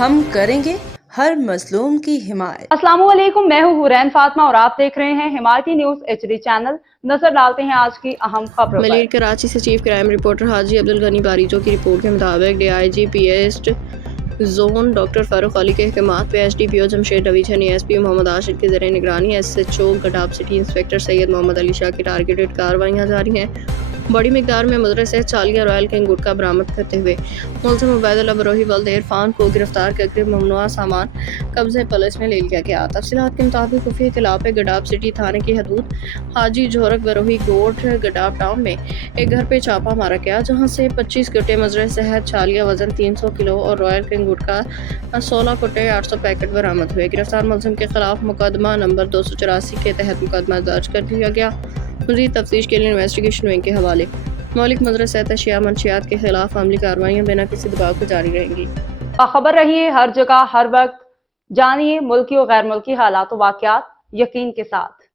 ہم کریں گے ہر مظلوم کی حمایت۔ السلام علیکم، میں ہوں حورین فاطمہ اور آپ دیکھ رہے ہیں حمایتی نیوز HD چینل۔ نظر ڈالتے ہیں آج کی اہم خبروں پر۔ ملیر کراچی سے چیف کرائم رپورٹر حاجی عبدالغنی باریچو کی رپورٹ کے مطابق DIG ایسٹ زون ڈاکٹر فاروق علی کے احکامات پہ SDP جمشید ڈویژن ASP محمد عاشق کی زیر نگرانی SHO گڈاب سٹی انسپکٹر سید محمد علی شاہ کی ٹارگیٹڈ کارروائیاں جاری ہیں۔ بڑی مقدار میں مدرے سے چالیہ رائل کنگ گٹکا برآمد کرتے ہوئے ملزم عبید اللہ بروہی ولد عرفان کو گرفتار کر کے ممنوعہ سامان قبضے پولیس میں لے لیا گیا۔ تفصیلات کے مطابق خفیہ اطلاع پہ گڈاب سٹی تھانے کی حدود حاجی جوہرک بروہی گوٹھ گڈاب ٹاؤن میں ایک گھر پہ چھاپا مارا گیا، جہاں سے 25 کٹے مزرعہ صحت چالیہ وزن 300 کلو اور رائل کنگ گٹکا 16 کٹے 800 پیکٹ برآمد ہوئے۔ گرفتار ملزم کے خلاف مقدمہ نمبر 284 کے تحت مقدمہ درج کر دیا گیا۔ مزید تفتیش کے لیے انویسٹیگیشن ونگ کے حوالے مولک مزرعہ صحت اشیاء منشیات کے خلاف عملی کارروائیاں بنا کسی دباؤ کے جاری رہیں گی۔ باخبر رہیے ہر جگہ ہر وقت، جانیے ملکی و غیر ملکی حالات و واقعات یقین کے ساتھ۔